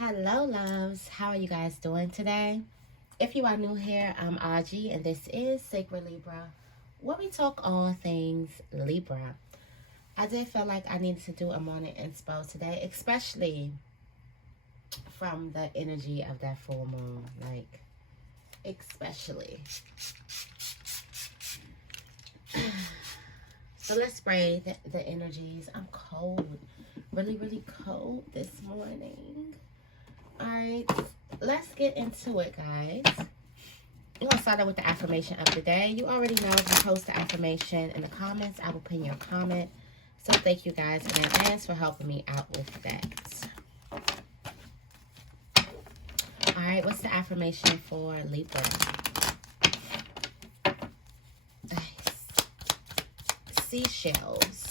Hello, loves. How are you guys doing today? If you are new here, I'm Auji, and this is Sacred Libra, where we talk all things Libra. I did feel like I needed to do a morning inspo today, especially from the energy of that full moon. Like, especially. So let's spray the energies. I'm cold. Really, really cold this morning. Alright, let's get into it, guys. We're going to start out with the affirmation of the day. You already know if you post the affirmation in the comments, I will pin your comment. So thank you guys in advance for helping me out with that. Alright, what's the affirmation for Libra? Nice. Seashells.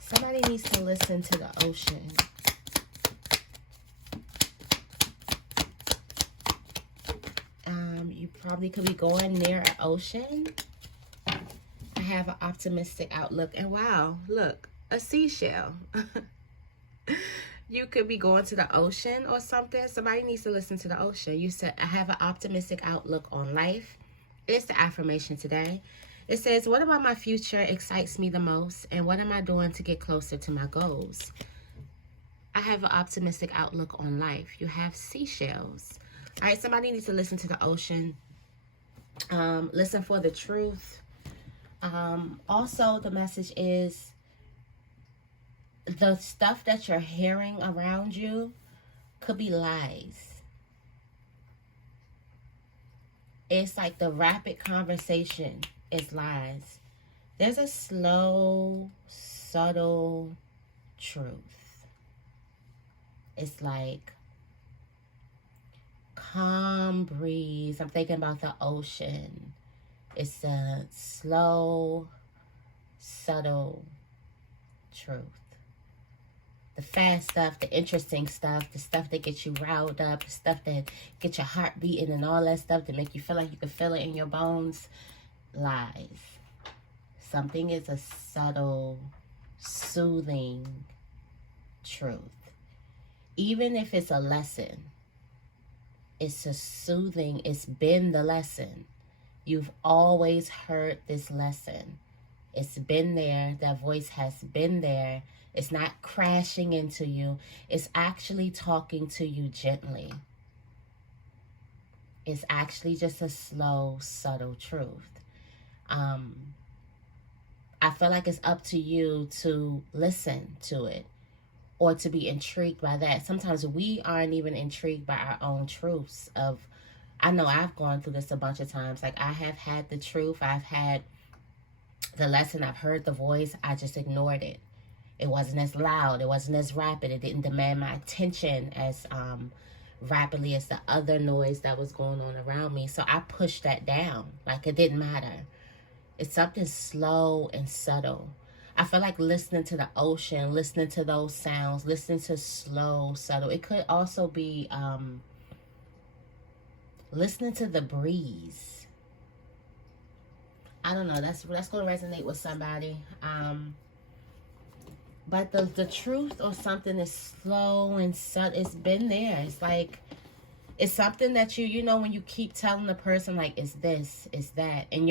Somebody needs to listen to the ocean. You probably could be going near an ocean. I have an optimistic outlook. And wow, look, a seashell. You could be going to the ocean or something. Somebody needs to listen to the ocean. You said, I have an optimistic outlook on life. It's the affirmation today. It says, what about my future excites me the most? And what am I doing to get closer to my goals? I have an optimistic outlook on life. You have seashells. All right, somebody needs to listen to the ocean. Listen for the truth. Also, the message is the stuff that you're hearing around you could be lies. It's like the rapid conversation is lies. There's a slow, subtle truth. It's like calm breeze. I'm thinking about the ocean. It's a slow, subtle truth. The fast stuff, the interesting stuff, the stuff that gets you riled up, the stuff that gets your heart beating and all that stuff that make you feel like you can feel it in your bones, lies. Something is a subtle, soothing truth. Even if it's a lesson, it's a soothing, it's been the lesson. You've always heard this lesson. It's been there. That voice has been there. It's not crashing into you. It's actually talking to you gently. It's actually just a slow, subtle truth. I feel like it's up to you to listen to it or to be intrigued by that. Sometimes we aren't even intrigued by our own truths of, I know I've gone through this a bunch of times. Like, I have had the truth. I've had the lesson. I've heard the voice. I just ignored it. It wasn't as loud. It wasn't as rapid. It didn't demand my attention as rapidly as the other noise that was going on around me. So I pushed that down. Like, it didn't matter. It's something slow and subtle. I feel like listening to the ocean, listening to those sounds, listening to slow, subtle. It could also be listening to the breeze. I don't know. That's going to resonate with somebody. But the truth or something is slow and subtle. It's been there. It's like, it's something that you know, when you keep telling the person, like, it's this, it's that, and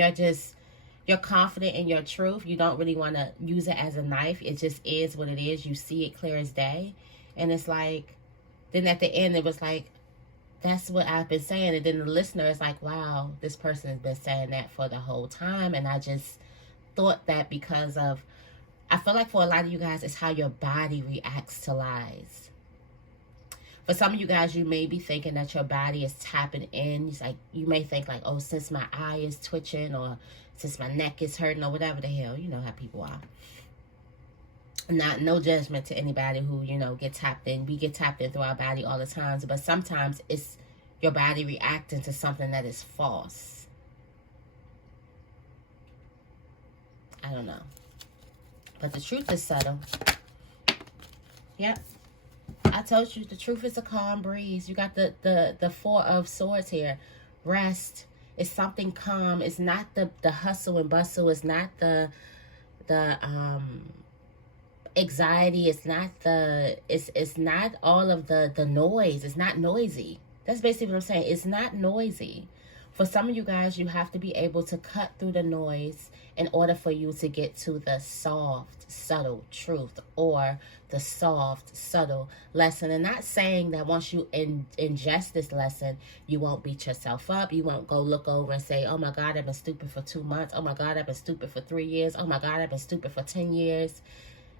you're confident in your truth. You don't really want to use it as a knife. It just is what it is. You see it clear as day. And it's like, then at the end, it was like, that's what I've been saying. And then the listener is like, wow, this person has been saying that for the whole time. And I just thought that because of, I feel like for a lot of you guys, it's how your body reacts to lies. For some of you guys, you may be thinking that your body is tapping in. It's like, you may think like, oh, since my eye is twitching, or since my neck is hurting, or whatever the hell. You know how people are. No judgment to anybody who, you know, get tapped in. We get tapped in through our body all the time. But sometimes it's your body reacting to something that is false. I don't know. But the truth is subtle. Yep. I told you the truth is a calm breeze. You got the Four of Swords here. Rest. It's something calm. It's not the hustle and bustle. It's not the anxiety is not it's not all of the noise. It's not noisy. That's basically what I'm saying. It's not noisy. For some of you guys, you have to be able to cut through the noise in order for you to get to the soft, subtle truth, or the soft, subtle lesson. And not saying that once you ingest this lesson, you won't beat yourself up. You won't go look over and say, oh my God, I've been stupid for 2 months. Oh my God, I've been stupid for 3 years. Oh my God, I've been stupid for 10 years.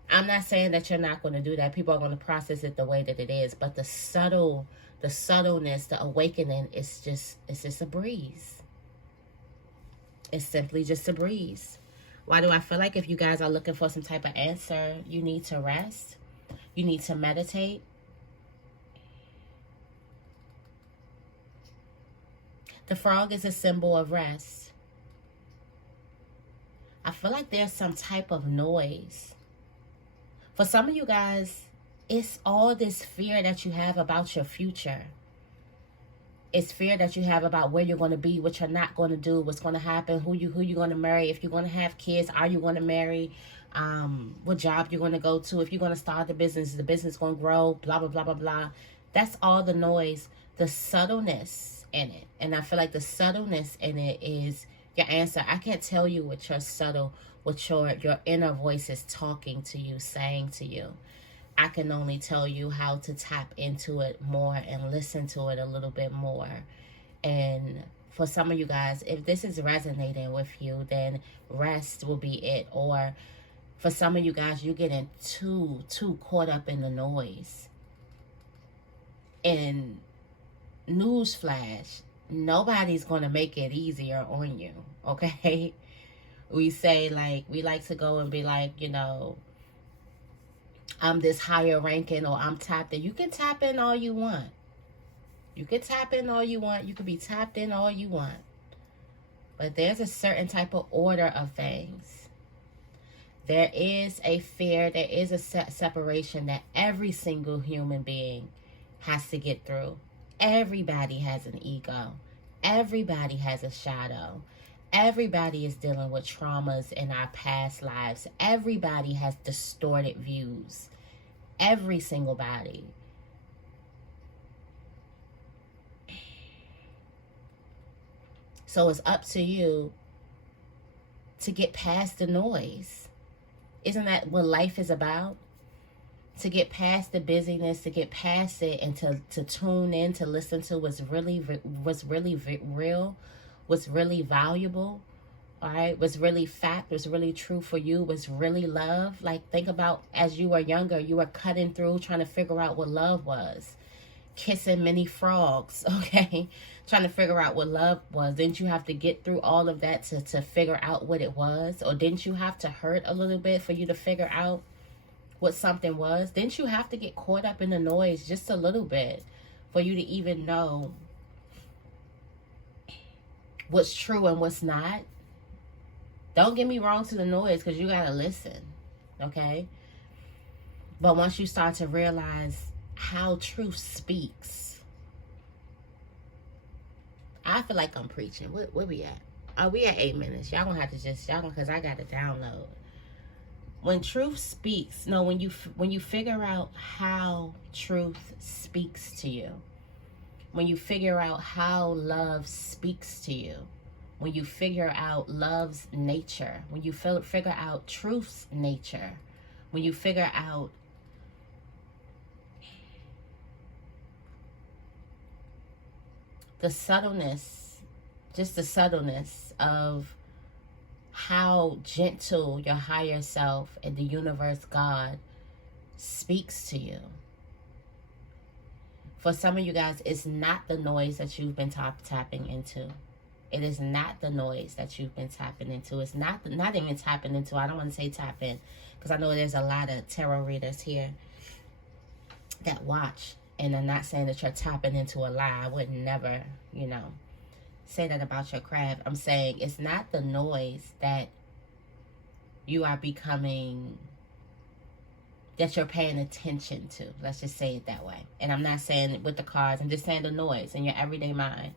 I'm not saying that you're not going to do that. People are going to process it the way that it is. But the subtleness, the awakening, it's just a breeze. It's simply just a breeze. Why do I feel like if you guys are looking for some type of answer, you need to rest. You need to meditate. The frog is a symbol of rest. I feel like there's some type of noise. For some of you guys, it's all this fear that you have about your future. It's fear that you have about where you're going to be, what you're not going to do, what's going to happen, who you're going to marry, if you're going to have kids, are you going to marry, what job you're going to go to, if you're going to start the business, is the business going to grow, blah, blah, blah, blah, blah. That's all the noise, the subtleness in it. And I feel like the subtleness in it is your answer. I can't tell you what your subtle, what your inner voice is talking to you, saying to you. I can only tell you how to tap into it more and listen to it a little bit more. And for some of you guys, if this is resonating with you, then rest will be it. Or for some of you guys, you're getting too caught up in the noise. And newsflash, nobody's going to make it easier on you, okay? We say, like, we like to go and be like, you know, I'm this higher ranking, or I'm tapped in. You can tap in all you want. You can tap in all you want. You can be tapped in all you want. But there's a certain type of order of things. There is a fear, there is a separation that every single human being has to get through. Everybody has an ego. Everybody has a shadow. Everybody is dealing with traumas in our past lives. Everybody has distorted views. Every single body. So it's up to you to get past the noise. Isn't that what life is about? To get past the busyness, to get past it, and to tune in, to listen to what's really real, what's really valuable, all right? What's really fact, what's really true for you, what's really love. Like, think about as you were younger, you were cutting through, trying to figure out what love was. Kissing many frogs, okay? Trying to figure out what love was. Didn't you have to get through all of that to figure out what it was? Or didn't you have to hurt a little bit for you to figure out what something was? Didn't you have to get caught up in the noise just a little bit for you to even know what's true and what's not? Don't get me wrong to the noise, because you got to listen, okay? But once you start to realize how truth speaks, I feel like I'm preaching. Where we at? Oh, we at 8 minutes. Y'all gonna have to just, because I got to download. When truth speaks, no, when you figure out how truth speaks to you, when you figure out how love speaks to you, when you figure out love's nature, when you figure out truth's nature, when you figure out the subtleness, just the subtleness of how gentle your higher self and the universe, God, speaks to you. For some of you guys, it's not the noise that you've been tapping into. It is not the noise that you've been tapping into. It's not even tapping into. I don't want to say tap in, because I know there's a lot of tarot readers here that watch. And I'm not saying that you're tapping into a lie. I would never, say that about your craft. I'm saying it's not the noise that you are becoming, that you're paying attention to. Let's just say it that way. And I'm not saying it with the cards. I'm just saying the noise in your everyday mind.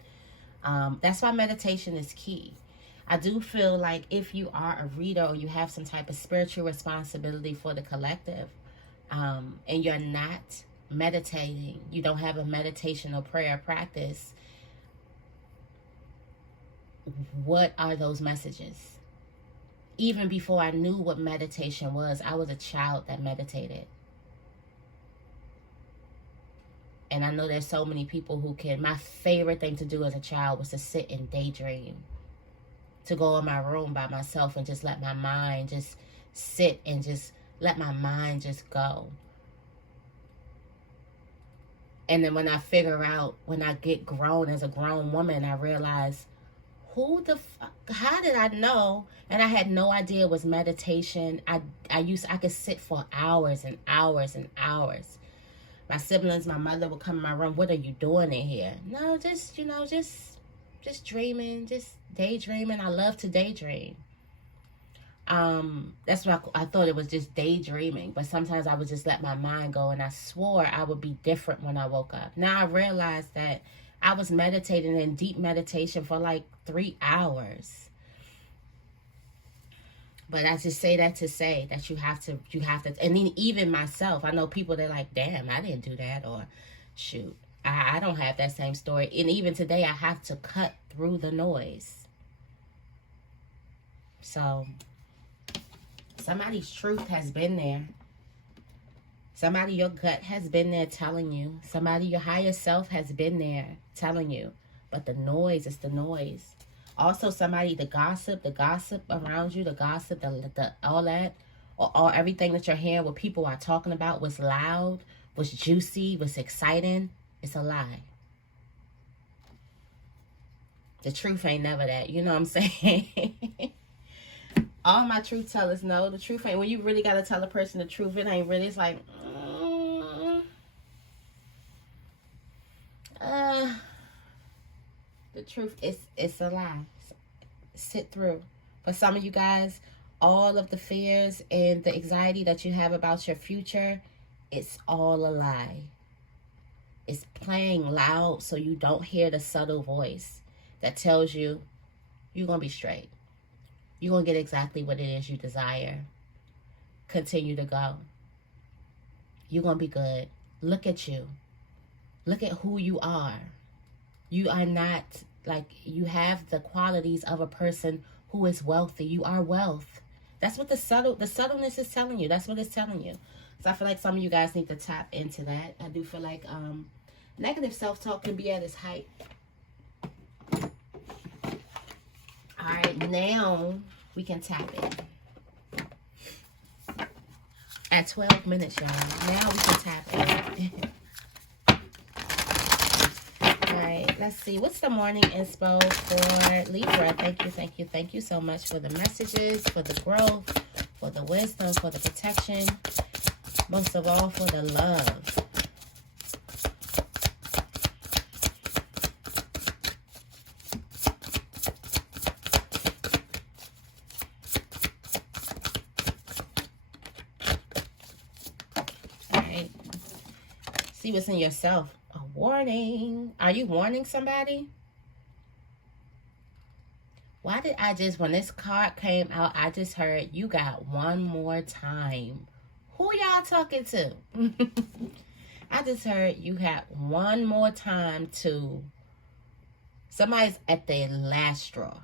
That's why meditation is key. I do feel like if you are a reader or you have some type of spiritual responsibility for the collective, and you're not meditating, you don't have a meditation or prayer practice, what are those messages? Even before I knew what meditation was, I was a child that meditated. And I know there's so many people who can. My favorite thing to do as a child was to sit and daydream. To go in my room by myself and just let my mind just sit and just let my mind just go. And then when I figure out, when I get grown as a grown woman, I realize, how did I know? And I had no idea it was meditation. I could sit for hours and hours and hours. My siblings, my mother would come in my room. What are you doing in here? No, just dreaming, just daydreaming. I love to daydream. That's what I thought it was, just daydreaming. But sometimes I would just let my mind go, and I swore I would be different when I woke up. Now I realized that I was meditating in deep meditation for like 3 hours. But I just say that to say that you have to, and then even myself, I know people that are like, damn, I didn't do that, or shoot, I don't have that same story. And even today, I have to cut through the noise. So somebody's truth has been there. Somebody, your gut has been there telling you. Somebody, your higher self has been there telling you. But the noise is the noise. Also, somebody, the gossip around you, the gossip, the all that, or everything that you're hearing, what people are talking about, was loud, was juicy, was exciting. It's a lie. The truth ain't never that. You know what I'm saying? All my truth tellers know the truth ain't. When you really got to tell a person the truth, it ain't really. It's like, the truth is, it's a lie. Sit through. For some of you guys, all of the fears and the anxiety that you have about your future, it's all a lie. It's playing loud so you don't hear the subtle voice that tells you you're going to be straight. You're going to get exactly what it is you desire. Continue to go. You're going to be good. Look at you. Look at who you are. You are not, like, you have the qualities of a person who is wealthy. You are wealth. That's what the subtleness is telling you. That's what it's telling you. So I feel like some of you guys need to tap into that. I do feel like negative self-talk can be at its height. All right, now we can tap in. At 12 minutes, y'all. Now we can tap in. Alright, let's see. What's the morning inspo for Libra? Thank you so much for the messages, for the growth, for the wisdom, for the protection, most of all for the love. Alright, see what's in yourself. Warning. Are you warning somebody? Why did I just, when this card came out, I just heard you got one more time. Who y'all talking to? I just heard you had one more time to, somebody's at the last straw.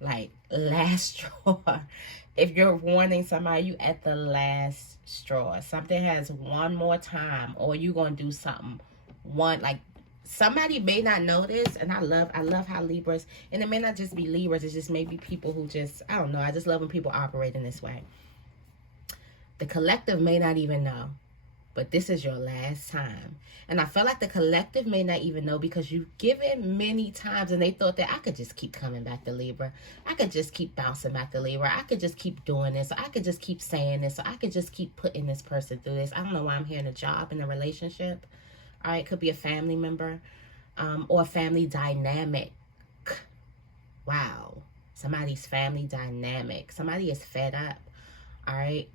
Like, last straw. If you're warning somebody, you at the last straw. Something has one more time, or you gonna do something. Like, somebody may not know this, and I love how Libras, and it may not just be Libras, it's just maybe people who just, I don't know, I just love when people operate in this way. The collective may not even know, but this is your last time. And I feel like the collective may not even know, because you've given many times, and they thought that I could just keep coming back to Libra. I could just keep bouncing back to Libra. I could just keep doing this. Or I could just keep saying this. Or I could just keep putting this person through this. I don't know why I'm hearing a job in a relationship. All right, it could be a family member, or a family dynamic. Wow. Somebody's family dynamic. Somebody is fed up. All right.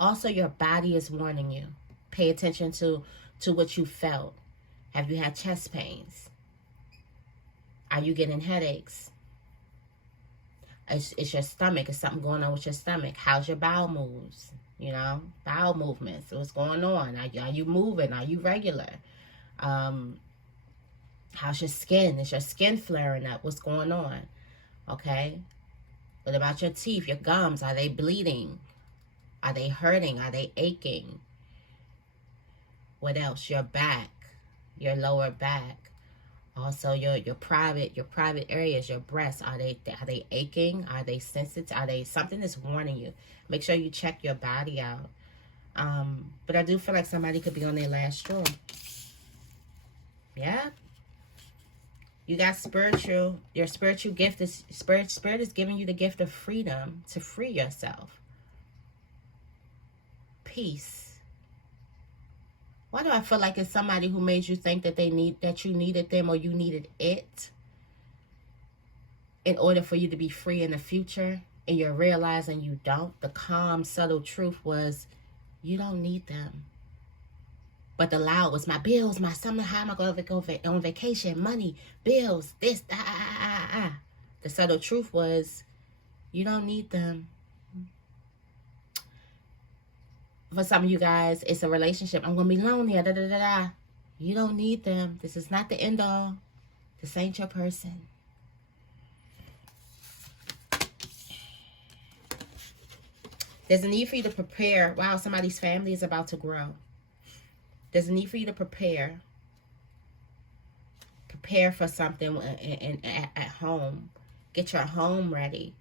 Also, your body is warning you. Pay attention to what you felt. Have you had chest pains? Are you getting headaches? It's your stomach. Is something going on with your stomach? How's your bowel moves? You know, bowel movements. What's going on? Are you moving? Are you regular? How's your skin? Is your skin flaring up? What's going on? Okay. What about your teeth, your gums? Are they bleeding? Are they hurting? Are they aching? What else? Your back, your lower back. Also your private areas, your breasts, are they aching? Are they sensitive? Are they something that's warning you? Make sure you check your body out. But I do feel like somebody could be on their last straw. Yeah. You got spiritual. Your spiritual gift is spirit is giving you the gift of freedom to free yourself. Peace. Why do I feel like it's somebody who made you think that you needed them or you needed it in order for you to be free in the future, and you're realizing you don't? The calm, subtle truth was you don't need them. But the loud was my bills, my summer, how am I going to go on vacation, money, bills, this, The subtle truth was you don't need them. For some of you guys, it's a relationship. I'm going to be lonely. You don't need them. This is not the end all. This ain't your person. There's a need for you to prepare. Wow, somebody's family is about to grow. There's a need for you to prepare. Prepare for something at home. Get your home ready.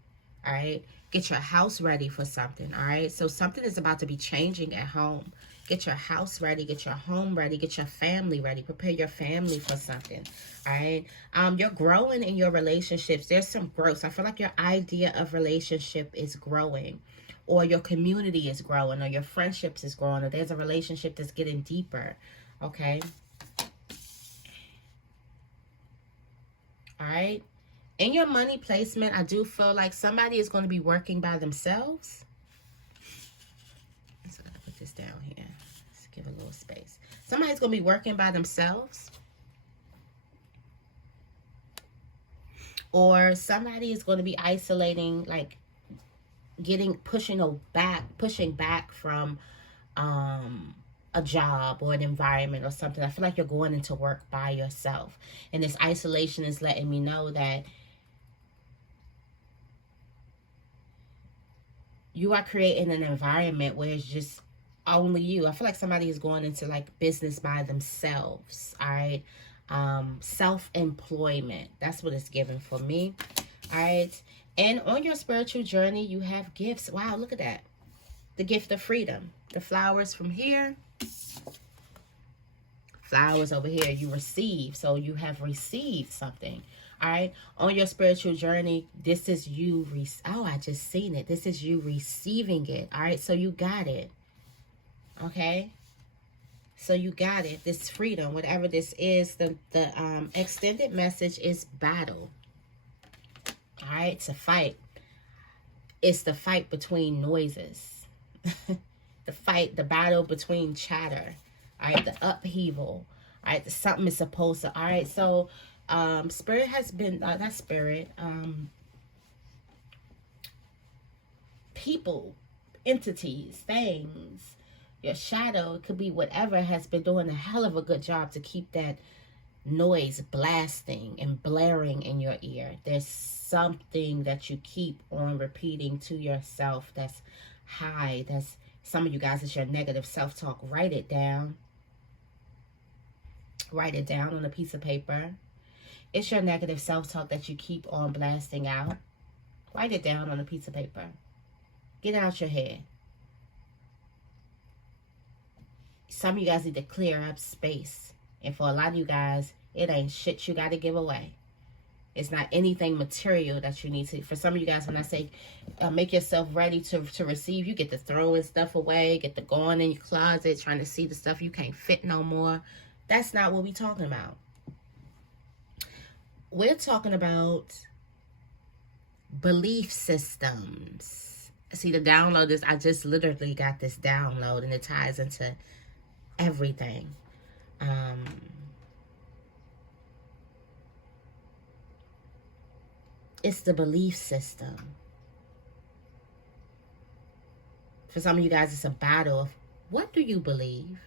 All right. Get your house ready for something. All right. So something is about to be changing at home. Get your house ready. Get your home ready. Get your family ready. Prepare your family for something. All right. You're growing in your relationships. There's some growth. I feel like your idea of relationship is growing, or your community is growing, or your friendships is growing, or there's a relationship that's getting deeper. Okay. All right. In your money placement, I do feel like somebody is going to be working by themselves. So I'm going to put this down here. Let's give a little space. Somebody's going to be working by themselves. Or somebody is going to be isolating, like pushing back from a job or an environment or something. I feel like you're going into work by yourself. And this isolation is letting me know that you are creating an environment where it's just only you. I feel like somebody is going into like business by themselves. All right. Self-employment. That's what it's giving for me. All right. And on your spiritual journey, you have gifts. Wow, look at that. The gift of freedom. The flowers from here. Flowers over here. You receive. So you have received something. All right. On your spiritual journey, this is you. Oh, I just seen it. This is you receiving it. All right. So you got it. Okay. So you got it. This freedom, whatever this is, the extended message is battle. All right. To fight. It's the fight between noises. The battle between chatter. All right. The upheaval. All right. Something is supposed to. All right. So, spirit has been, not spirit, people, entities, things, your shadow, it could be whatever, has been doing a hell of a good job to keep that noise blasting and blaring in your ear. There's something that you keep on repeating to yourself that's high. That's, some of you guys, it's your negative self-talk. Write it down. Write it down on a piece of paper. It's your negative self-talk that you keep on blasting out. Write it down on a piece of paper. Get it out your head. Some of you guys need to clear up space. And for a lot of you guys, it ain't shit you got to give away. It's not anything material that you need to. For some of you guys, when I say make yourself ready to receive, you get to throwing stuff away, get to going in your closet, trying to see the stuff you can't fit no more. That's not what we're talking about. We're talking about belief systems. See, the download is, I just literally got this download, and it ties into everything. It's the belief system. For some of you guys, it's a battle of what do you believe?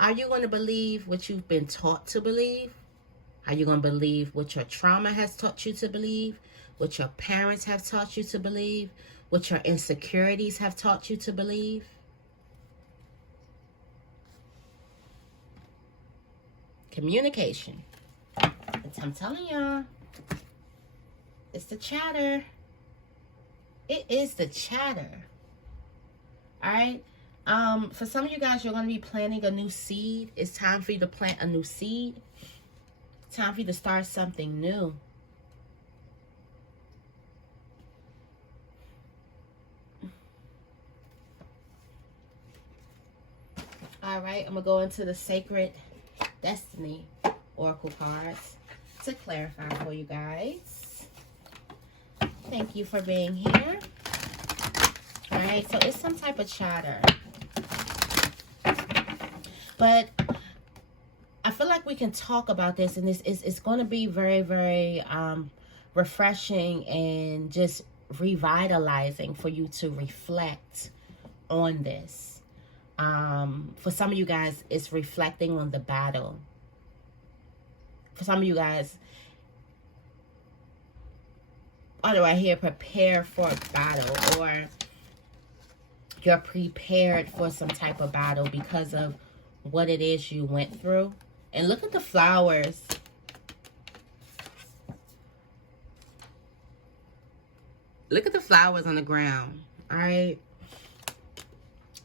Are you going to believe what you've been taught to believe? Are you going to believe what your trauma has taught you to believe? What your parents have taught you to believe? What your insecurities have taught you to believe? Communication. I'm telling y'all, it's the chatter. It is the chatter. All right. For some of you guys, you're going to be planting a new seed. It's time for you to plant a new seed. It's time for you to start something new. All right. I'm going to go into the Sacred Destiny Oracle cards to clarify for you guys. Thank you for being here. All right. So it's some type of chatter. But I feel like we can talk about this, and it's going to be very, very refreshing and just revitalizing for you to reflect on this. For some of you guys, it's reflecting on the battle. For some of you guys, do I hear prepare for a battle, or you're prepared for some type of battle because of what it is you went through. And look at the flowers. Look at the flowers on the ground. All right.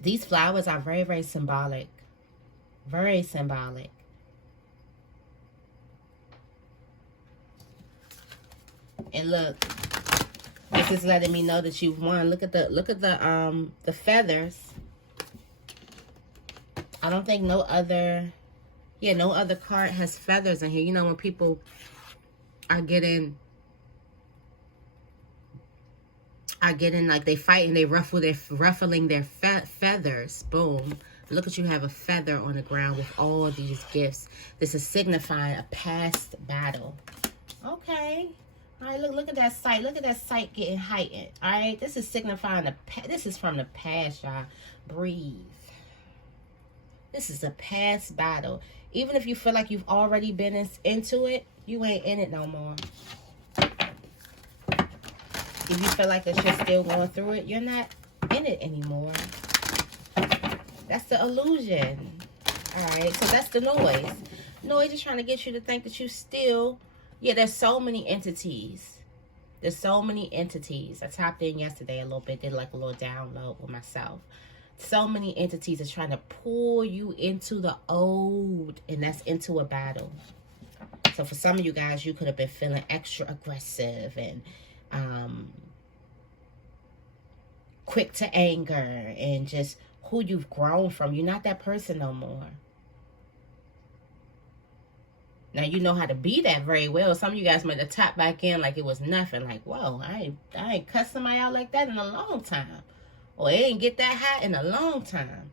These flowers are very, very symbolic. Very symbolic. And look, this is letting me know that you've won. Look at the feathers. I don't think no other card has feathers in here. You know, when people are getting like they fight and they ruffling their feathers. Boom. Look at you have a feather on the ground with all of these gifts. This is signifying a past battle. Okay. All right, look at that sight. Look at that sight getting heightened. All right, this is signifying this is from the past, y'all. Breathe. This is a past battle. Even if you feel like you've already been into it, you ain't in it no more. If you feel like that you're still going through it, you're not in it anymore. That's the illusion. All right, so that's the noise. Noise is trying to get you to think that you still... Yeah, there's so many entities. There's so many entities. I tapped in yesterday a little bit, did like a little download with myself. So many entities are trying to pull you into the old, and that's into a battle. So for some of you guys, you could have been feeling extra aggressive and quick to anger and just who you've grown from. You're not that person no more. Now, you know how to be that very well. Some of you guys might have tapped back in like it was nothing. Like, whoa, I ain't cussed somebody out like that in a long time. Or it ain't get that hot in a long time.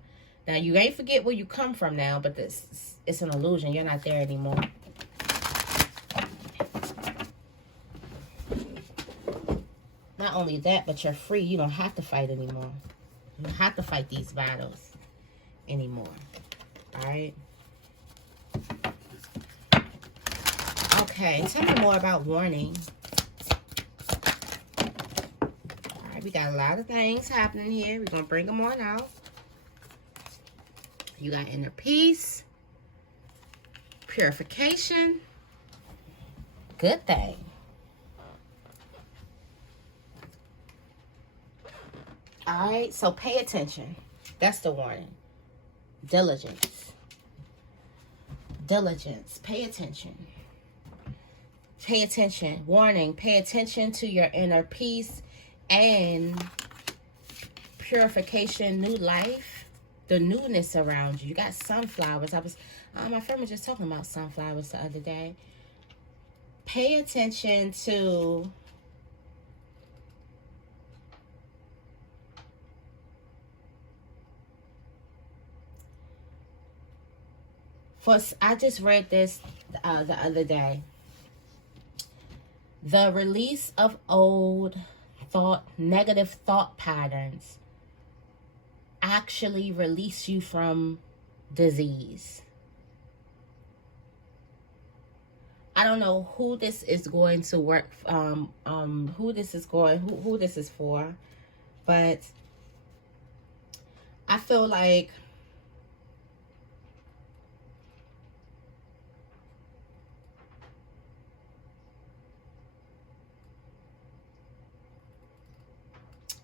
Now, you ain't forget where you come from now, but it's an illusion. You're not there anymore. Not only that, but you're free. You don't have to fight anymore. You don't have to fight these battles anymore. All right? Okay, tell me more about warning. All right, we got a lot of things happening here. We're going to bring them on out. You got inner peace, purification, good thing. All right, so pay attention. That's the warning. Diligence. Diligence. Pay attention. Pay attention. Warning. Pay attention to your inner peace and purification, new life, the newness around you. You got sunflowers. My friend was just talking about sunflowers the other day. Pay attention to I just read this the other day. The release of old negative thought patterns actually release you from disease. I don't know who this is going to work, who this is for, but I feel like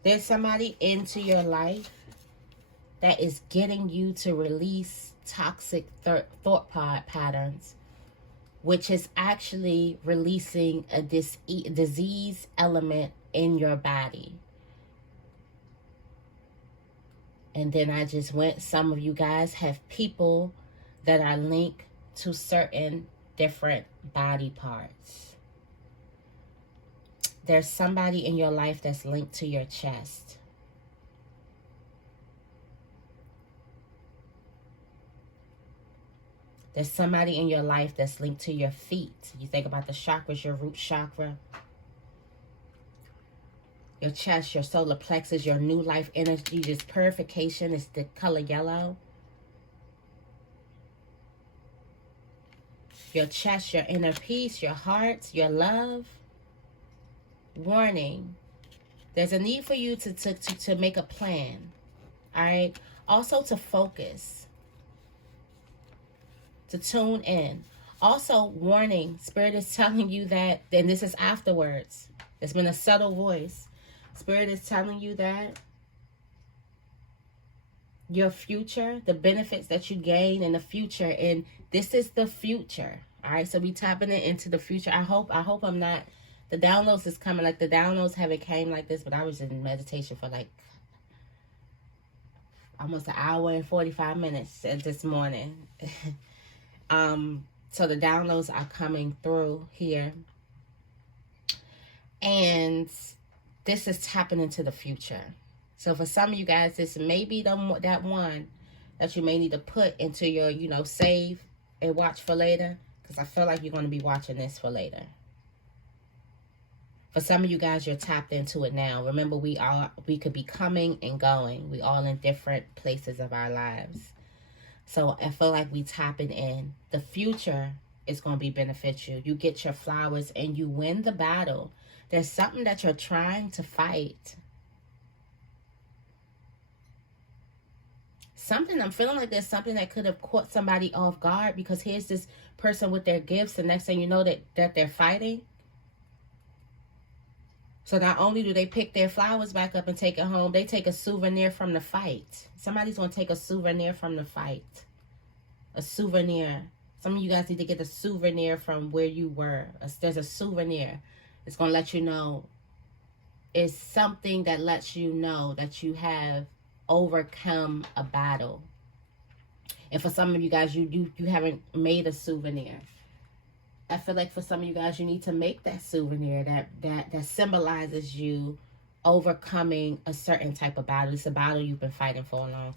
there's somebody into your life that is getting you to release toxic thought patterns, which is actually releasing a disease element in your body. And then I just went, some of you guys have people that are linked to certain different body parts. There's somebody in your life that's linked to your chest. There's somebody in your life that's linked to your feet. You think about the chakras, your root chakra, your chest, your solar plexus, your new life energy, this purification is the color yellow. Your chest, your inner peace, your heart, your love. Warning, there's a need for you to make a plan. All right. Also to focus, to tune in. Also, warning, Spirit is telling you that, and this is afterwards. It's been a subtle voice. Spirit is telling you that your future, the benefits that you gain in the future, and this is the future. All right. So we tapping it into the future. I hope I'm not. The downloads is coming. Like the downloads haven't came like this, but I was in meditation for like almost an hour and 45 minutes this morning. So the downloads are coming through here. And this is tapping into the future. So for some of you guys, this may be that one that you may need to put into your, save and watch for later. Because I feel like you're going to be watching this for later. For some of you guys, you're tapped into it now. Remember, we could be coming and going. We all in different places of our lives. So I feel like we tapping in. The future is going to be beneficial. You get your flowers and you win the battle. There's something that you're trying to fight. I'm feeling like there's something that could have caught somebody off guard, because here's this person with their gifts, and next thing you know that they're fighting. So not only do they pick their flowers back up and take it home, they take a souvenir from the fight. Somebody's going to take a souvenir from the fight. A souvenir. Some of you guys need to get a souvenir from where you were. There's a souvenir. It's going to let you know. It's something that lets you know that you have overcome a battle. And for some of you guys, you haven't made a souvenir. I feel like for some of you guys, you need to make that souvenir that symbolizes you overcoming a certain type of battle. It's a battle you've been fighting for a long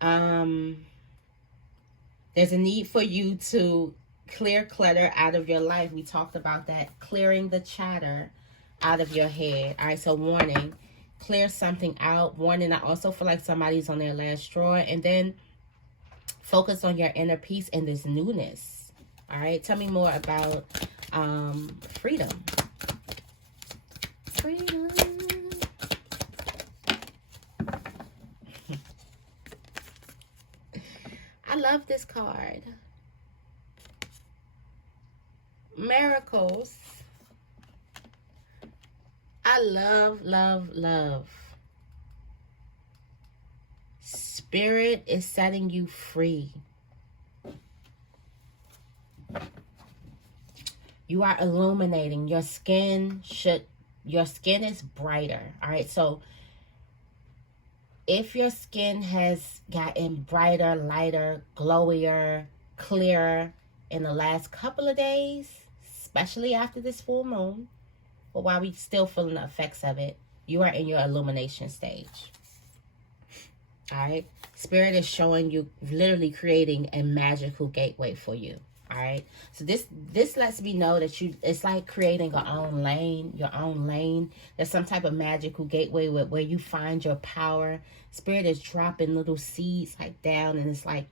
time. There's a need for you to clear clutter out of your life. We talked about that, clearing the chatter out of your head. All right, so warning, clear something out. Warning, I also feel like somebody's on their last straw. And then focus on your inner peace and this newness. All right, tell me more about freedom. Freedom. I love this card. Miracles. I love, love, love. Spirit is setting you free. You are illuminating. Your skin is brighter. All right. So if your skin has gotten brighter, lighter, glowier, clearer in the last couple of days, especially after this full moon, but while we still feeling the effects of it, you are in your illumination stage. All right. Spirit is showing you literally creating a magical gateway for you. All right. So this lets me know that it's like creating your own lane. There's some type of magical gateway where you find your power. Spirit is dropping little seeds like down, and it's like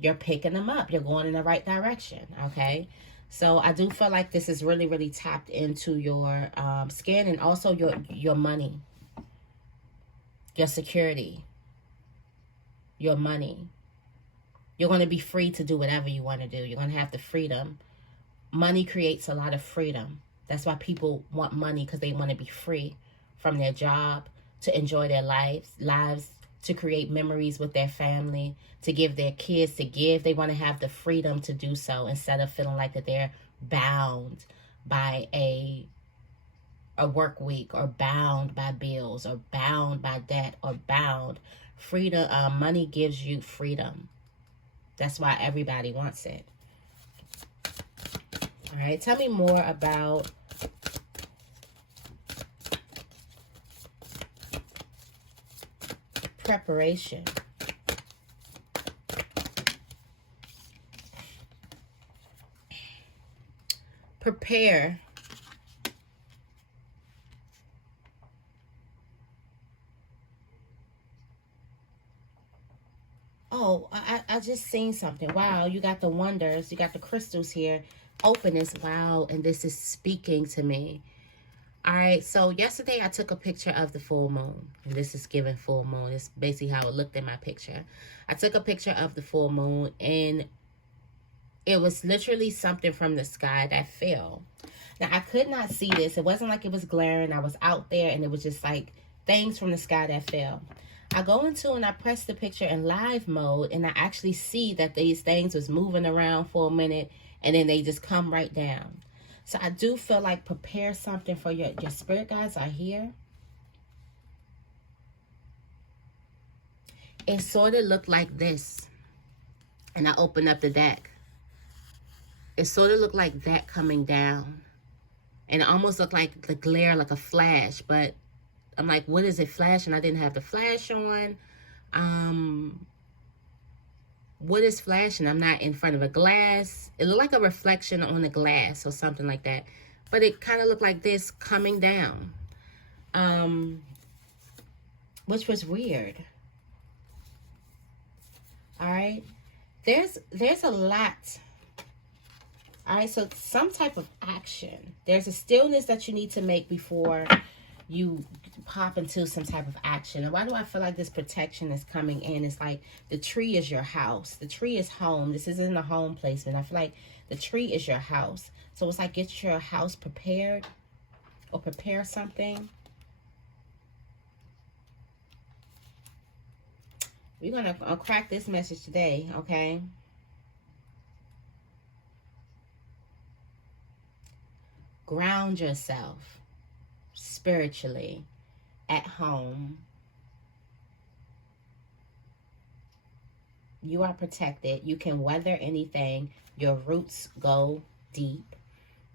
you're picking them up. You're going in the right direction. Okay. So I do feel like this is really, really tapped into your skin, and also your money, your security, your money. You're going to be free to do whatever you want to do. You're going to have the freedom. Money creates a lot of freedom. That's why people want money, because they want to be free from their job, to enjoy their lives, to create memories with their family, to give their kids, to give. They want to have the freedom to do so, instead of feeling like that they're bound by a work week, or bound by bills, or bound by debt, or bound. Freedom, money gives you freedom. That's why everybody wants it. All right, tell me more about preparation. Prepare. Oh, I just seen something. Wow, you got the wonders. You got the crystals here. Openness. Wow, and this is speaking to me. All right, so yesterday I took a picture of the full moon. And this is giving full moon. It's basically how it looked in my picture. I took a picture of the full moon, and it was literally something from the sky that fell. Now, I could not see this. It wasn't like it was glaring. I was out there, and it was just like things from the sky that fell. I go into and I press the picture in live mode, and I actually see that these things was moving around for a minute, and then they just come right down. So I do feel like prepare something for your spirit guides are here. It sort of looked like this. And I opened up the deck. It sort of looked like that coming down. And it almost looked like the glare, like a flash, but I'm like, what is it flashing? I didn't have the flash on. What is flashing? I'm not in front of a glass. It looked like a reflection on the glass or something like that. But it kind of looked like this coming down. Which was weird. All right. There's a lot. All right. So some type of action. There's a stillness that you need to make before you pop into some type of action. And why do I feel like this protection is coming in? It's like the tree is your house. The tree is home. This isn't a home placement. I feel like the tree is your house. So it's like get your house prepared, or prepare something. We're going to crack this message today, okay? Ground yourself spiritually at home. You are protected. You can weather anything. Your roots go deep.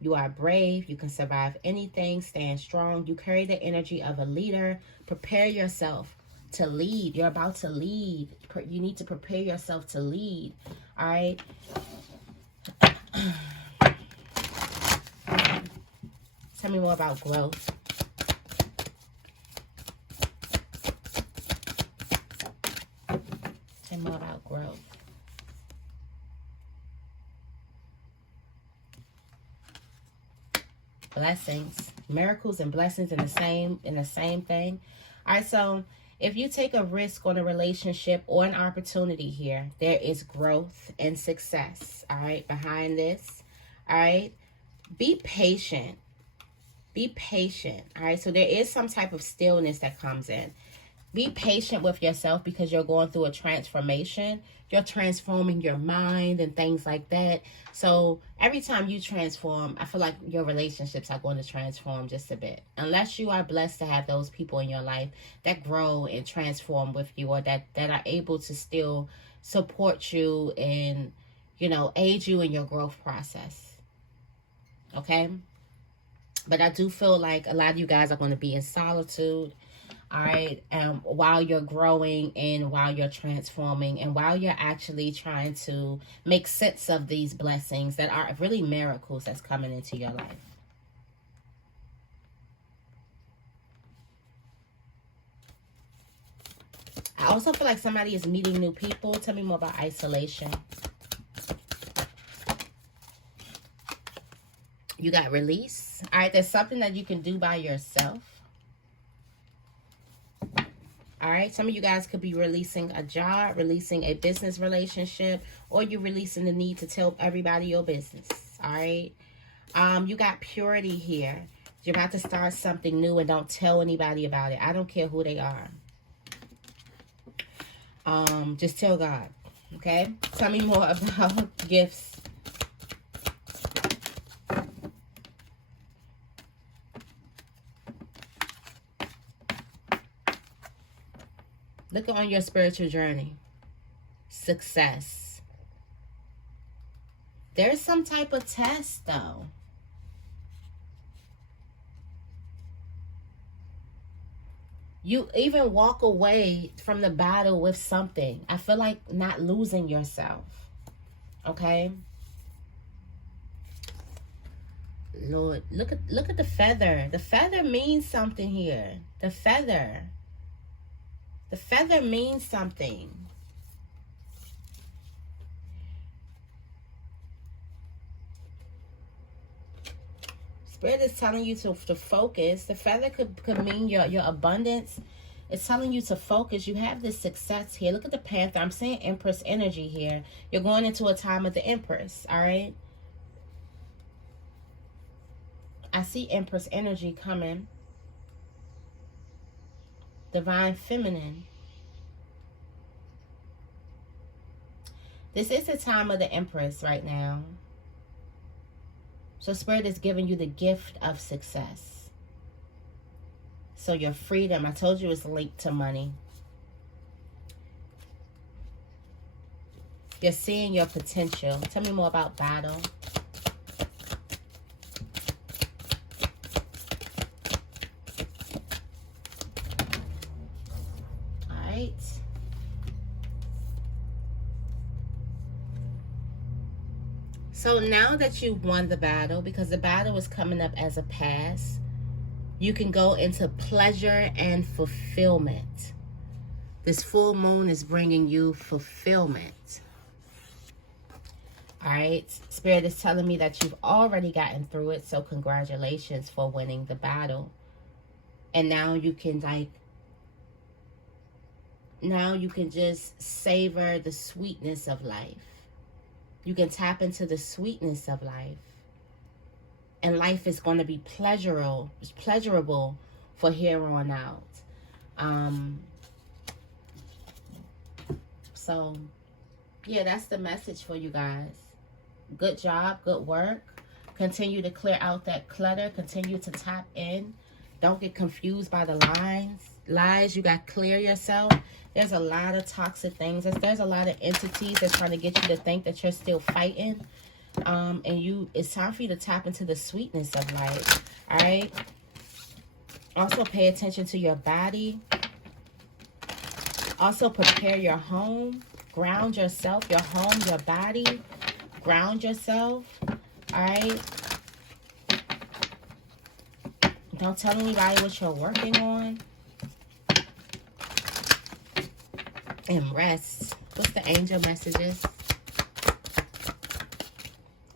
You are brave. You can survive anything. Stand strong. You carry the energy of a leader. Prepare yourself to lead. You're about to lead. You need to prepare yourself to lead. All right. Tell me more about growth. Tell me more about growth. Blessings, miracles, and blessings in the same thing. All right, so if you take a risk on a relationship or an opportunity here, there is growth and success. All right, behind this. All right, be patient. Be patient. All right, so there is some type of stillness that comes in. Be patient with yourself, because you're going through a transformation. You're transforming your mind and things like that. So every time you transform, I feel like your relationships are going to transform just a bit. Unless you are blessed to have those people in your life that grow and transform with you, or that are able to still support you and, you know, aid you in your growth process. Okay? But I do feel like a lot of you guys are going to be in solitude. All right. While you're growing and while you're transforming and while you're actually trying to make sense of these blessings that are really miracles that's coming into your life. I also feel like somebody is meeting new people. Tell me more about isolation. You got release. All right. There's something that you can do by yourself. All right, some of you guys could be releasing a job, releasing a business relationship, or you're releasing the need to tell everybody your business. All right, you got purity here. You're about to start something new and don't tell anybody about it. I don't care who they are. Just tell God. Okay, tell me more about gifts. Look on your spiritual journey. Success. There's some type of test, though. You even walk away from the battle with something. I feel like not losing yourself. Okay? Lord, look at the feather. The feather means something here. The feather. The feather means something. Spirit is telling you to focus. The feather could mean your abundance. It's telling you to focus. You have this success here. Look at the panther. I'm saying Empress energy here. You're going into a time of the Empress. All right. I see Empress energy coming. Divine feminine. This is the time of the Empress right now. So Spirit is giving you the gift of success. So your freedom, I told you, is linked to money. You're seeing your potential. Tell me more about battle. All right. So now that you've won the battle, because the battle is coming up as a pass, you can go into pleasure and fulfillment. This full moon is bringing you fulfillment. All right. Spirit is telling me that you've already gotten through it. So congratulations for winning the battle. And now you can just savor the sweetness of life. You can tap into the sweetness of life. And life is going to be pleasurable for here on out. So, yeah, that's the message for you guys. Good job, good work. Continue to clear out that clutter. Continue to tap in. Don't get confused by the lies. You got to clear yourself. There's a lot of toxic things. There's a lot of entities that's trying to get you to think that you're still fighting. It's time for you to tap into the sweetness of life. All right. Also pay attention to your body. Also prepare your home. Ground yourself, your home, your body. Ground yourself. All right. Don't tell anybody what you're working on. And rest. What's the angel messages?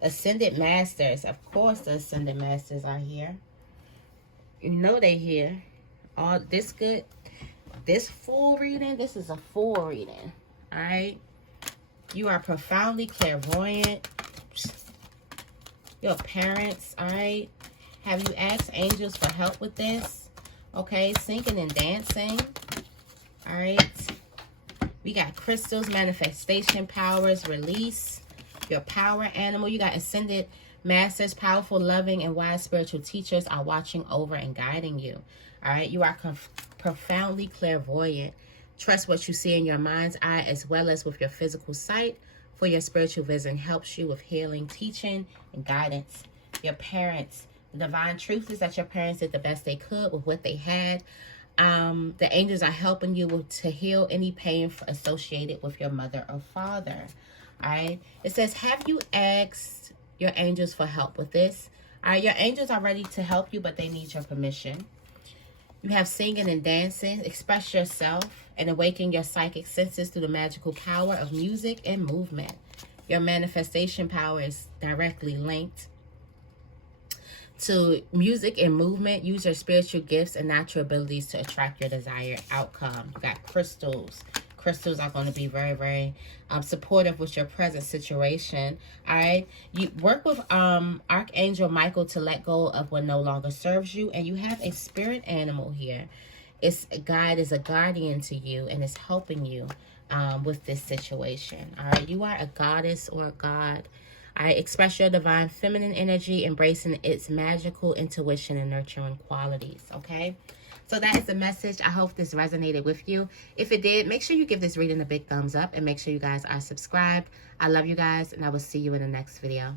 Ascended Masters. Of course the Ascended Masters are here. You know they're here. All this good. This full reading. This is a full reading. Alright. You are profoundly clairvoyant. Your parents. Alright. Have you asked angels for help with this? Okay. Singing and dancing. Alright. We got crystals, manifestation powers, release, your power animal. You got ascended masters, powerful, loving, and wise spiritual teachers are watching over and guiding you. All right. You are profoundly clairvoyant. Trust what you see in your mind's eye as well as with your physical sight, for your spiritual vision helps you with healing, teaching, and guidance. Your parents. The divine truth is that your parents did the best they could with what they had. The angels are helping you to heal any pain associated with your mother or father. All right. It says, have you asked your angels for help with this? All right. Your angels are ready to help you, but they need your permission. You have singing and dancing. Express yourself and awaken your psychic senses through the magical power of music and movement. Your manifestation power is directly linked to music and movement. Use your spiritual gifts and natural abilities to attract your desired outcome. You got crystals. Crystals are going to be very, very supportive with your present situation. All right. You work with Archangel Michael to let go of what no longer serves you. And you have a spirit animal here. It's a guide, is a guardian to you, and it's helping you with this situation. All right. You are a goddess or a god. I express your divine feminine energy, embracing its magical intuition and nurturing qualities, okay? So that is the message. I hope this resonated with you. If it did, make sure you give this reading a big thumbs up and make sure you guys are subscribed. I love you guys, and I will see you in the next video.